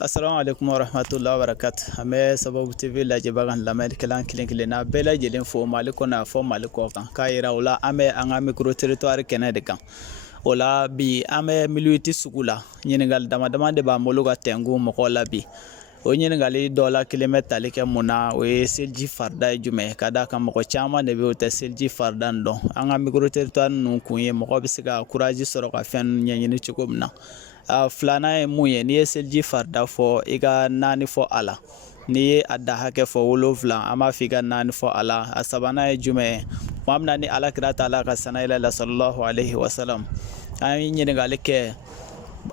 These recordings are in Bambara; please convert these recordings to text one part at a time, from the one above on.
Assalamu alaikum warahmatullahi wabarakatuh. Ame Sababou TV lajɛ bagan lamɛnni kɛlan kelen kelenna bɛɛ lajɛlen fo Mali kɔnɔ fɔ Mali kɔ kan k'a yira o la an bɛ an ka micro territoire kɛnɛ de kan. O la bi an bɛ miliyɔti sugu la ɲininkali dama dama de b'an bolo ka tɛnku mɔgɔw la bi. O ɲininkali dɔ la kelen bɛ tali kɛ mun na o ye seliji farida ye jumɛn ye ka d'a kan mɔgɔ caman de bɛ o tɛ seliji farida nin dɔn. An ka micro territoire ninnu kun ye mɔgɔ bɛ se ka courage sɔrɔ ka fɛn ninnu ɲɛɲini cogo min na. Filanan ye mun ye n'i ye seliji farida fɔ i ka naani fɔ a la n'i ye a da hakɛ fɔ 7 an b'a fɔ i ka naani fɔ a la a sabanan ye jumɛn ye tuma min na ni alakira taala ka sanayɛlɛ la sallallahu alaihi wasallam an ye ɲininkali kɛ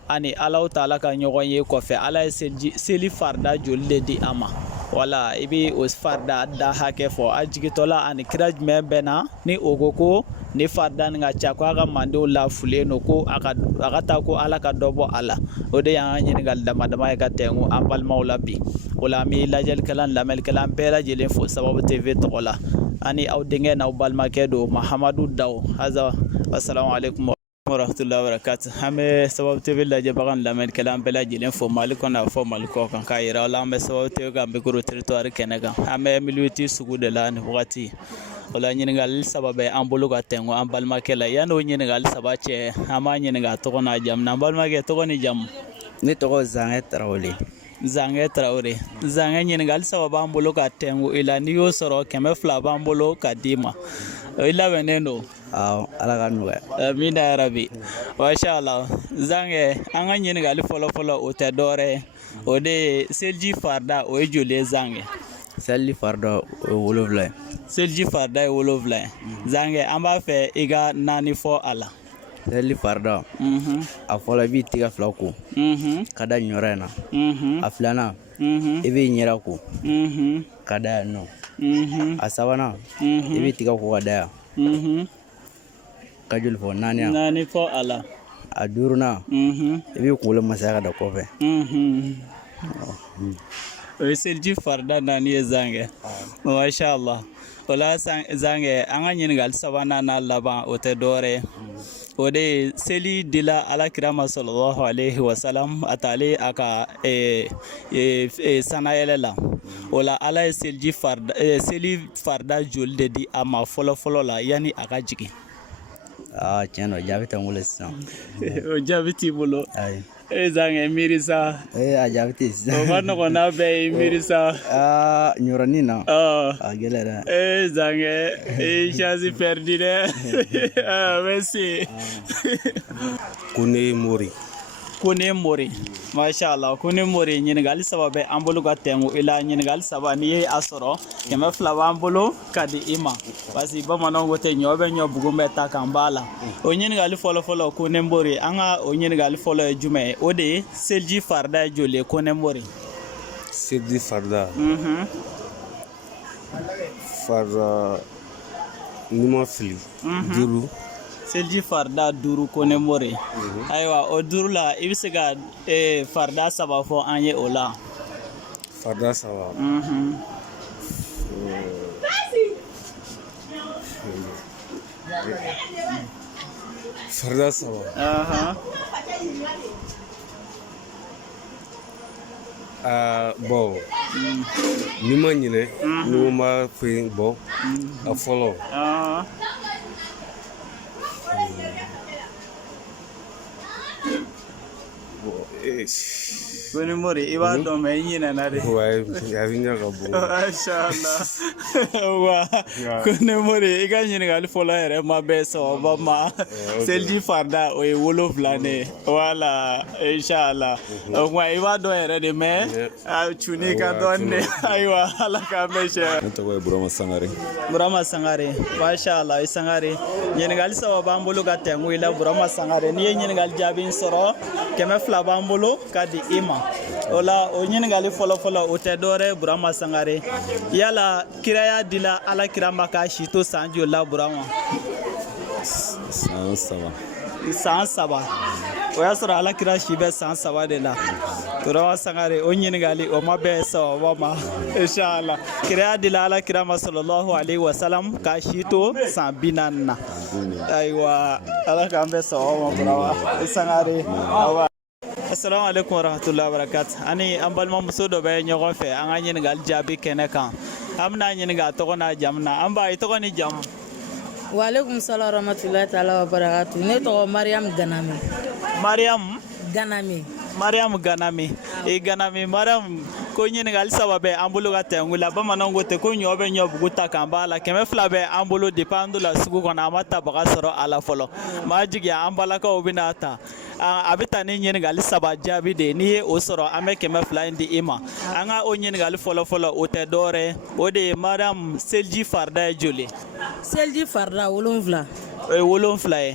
ani Alahu taala ka ɲɔgɔn ye kɔfɛ ala ye seli farida joli de di a ma wala i bɛ o farida da hakɛ fɔ a jigitɔla ani kira jumɛn bɛ na ni o ko ni farida nin ka ca ko a ka mandenw lafulen don ko a ka taa ko ala ka dɔ bɔ a la o de y'an ɲininkali dama dama ye ka tɛnku an balimaw la bi o la an bɛ lajɛlikɛla lamɛnnikɛla bɛɛ lajɛlen fo Sababou TV tɔgɔ la ani aw denkɛ n'aw balimakɛ don Mohamed daw haza assalamu alaikum warahmatullahi wabarakatuh. An bɛ Sababou TV lajɛ bagan lamɛnnikɛla bɛɛ lajɛlen fo Mali kɔnɔ fɔ Mali kɔ kan k'a yira o la an bɛ Sababou TV ka micro territoire kɛnɛ kan an bɛ miliyɔti sugu de la nin wagati o la ɲininkali saba bɛ an bolo ka tɛnku an balimakɛ la yanni o ɲininkali saba cɛ an b'a ɲininka a tɔgɔ n'a jamu na an balimakɛ tɔgɔ ni jamu. Ne tɔgɔ Zankɛ Tarawele. Zankɛ Tarawele. Zankɛ ɲininkali saba b'an bolo ka tɛnku i la n'i y'o sɔrɔ 200 b'an bolo ka d'i ma i labɛnnen don. Awɔ ala ka nɔgɔya. Amina yarabi. Masha Allah. Zankɛ an ka ɲininkali fɔlɔ o tɛ dɔwɛrɛ ye o de ye seliji farida o ye joli ye Zankɛ? Seliji farida o ye 7 ye. Seliji farida ye 7 ye. Zankɛ an b'a fɛ i ka naani fɔ a la. Seliji farida a fɔlɔ i b'i tigɛ 2 ko ka da ɲɔrɔ in na a filanan i b'i ɲɛda ko ka da yan nɔ a sabanan i b'i tigɛ ko ka da yan ka joli fɔ naani fɔ a la a duurunan i b'i kunkolo masaya ka da kɔfɛ. O ye seliji farida naani ye Zankɛ. Masha Allah. O la Zankɛ an ka ɲininkali sabanan n'a laban o tɛ dɔwɛrɛ ye o de ye seli dila alakira ma sallallahu alaihi wasallam a taalen a ka sanayɛlɛ la o la ala ye seli farida joli de di a ma fɔlɔ la yanni a ka jigin. Tiɲɛ don jaabi tɛ n bolo sisan. O jaabi t'i bolo. Ayi. Zankɛ miiri sa. A jaabi tɛ sisan. O ma nɔgɔn n'a bɛɛ ye miiri sa. Ɲɔrɔnin na. A gɛlɛyara. Zankɛ chance perdu dɛ. Merci. Ko ne Mori. Ko ne Mori. Masha Allah. Ko ne Mori ɲininkali saba bɛ an bolo ka tɛnku i la ɲininkali saba n'i ye a sɔrɔ 200 b'an bolo ka di i ma parce que bamananw ko ten ɲɔ bɛ ɲɔ bugun bɛ ta kan b'a la o ɲininkali fɔlɔ ko ne Mori an ka o ɲininkali fɔlɔ ye jumɛn ye o de ye seliji farida ye joli ye ko ne Mori. Seliji farida. Farida n'i ma fili 5. Seliji farida 5 ko ne Mori. Ayiwa o 5 la i bɛ se ka farida 3 fɔ an ye o la. Farida 3. Farida 3. Bon n'i ma ɲinɛ n'i ma fɛn bɔ a fɔlɔ. Ko ne Mori i b'a dɔn mɛ i ɲinɛna de. A bɛ ɲɛ ka bon. Masha Allah. Wa ko ne Mori i ka ɲininkali fɔlɔ yɛrɛ ma bɛn sababa ma seliji farida o ye 7 ne wala inshallah o kuma i b'a dɔn yɛrɛ de mɛ a cuni ka dɔɔni de ayiwa ala k'an bɛɛ cɛ. Ne tɔgɔ ye Burama Sangare. Burama Sangare. Masha Allah i Sangare ɲininkali saba b'an bolo ka tɛnku i la Burama Sangare n'i ye ɲininkali jaabi sɔrɔ 200 b'an bolo ka di i ma o la o ɲininkali fɔlɔ o tɛ dɔwɛrɛ Burama Sangare yala kiraya dila alakira ma k'a si to san joli la Burama? San 3. San 3 o y'a sɔrɔ alakira si bɛ san 3 de la. Burama Sangare o ɲininkali o ma bɛn sababa ma inshallah kiraya dila alakira ma sallallahu alaihi wasallam k'a si to san 40 na ayiwa ala k'an bɛ sababa ma Burama Sangare. Assalamu alaikum warahmatullahi wabarakatuh. Ani an balimamuso dɔ bɛ ɲɔgɔn fɛ an ka ɲininkali jaabi kɛnɛ kan. An bɛna ɲininka a tɔgɔ n'a jamu na. An b'a ye tɔgɔ ni jamu. Waalaikum salam warahmatullahi taala wabarakatuh. Ne tɔgɔ Mariam Ganame. Mariam Ganame. Mariam Ganame. Ganame Mariam ko ɲininkali saba bɛ an bolo ka tɛngu la. Bamananw ko ten ko ɲɔ bɛ ɲɔ bugu ta kan b'a la. 200 bɛ an bolo depuis an donna sugu kɔnɔ an ma tabaga sɔrɔ a la fɔlɔ. Maa jigiya an balakaw bɛna ta. A bɛ taa ni ɲininkali saba jaabi de ye. N'i ye o sɔrɔ an bɛ 200 in di i ma. An ka o ɲininkali fɔlɔ-fɔlɔ o tɛ dɔwɛrɛ ye. O de ye Mariam seliji farida ye joli? Seliji farida 7. O ye 7 ye.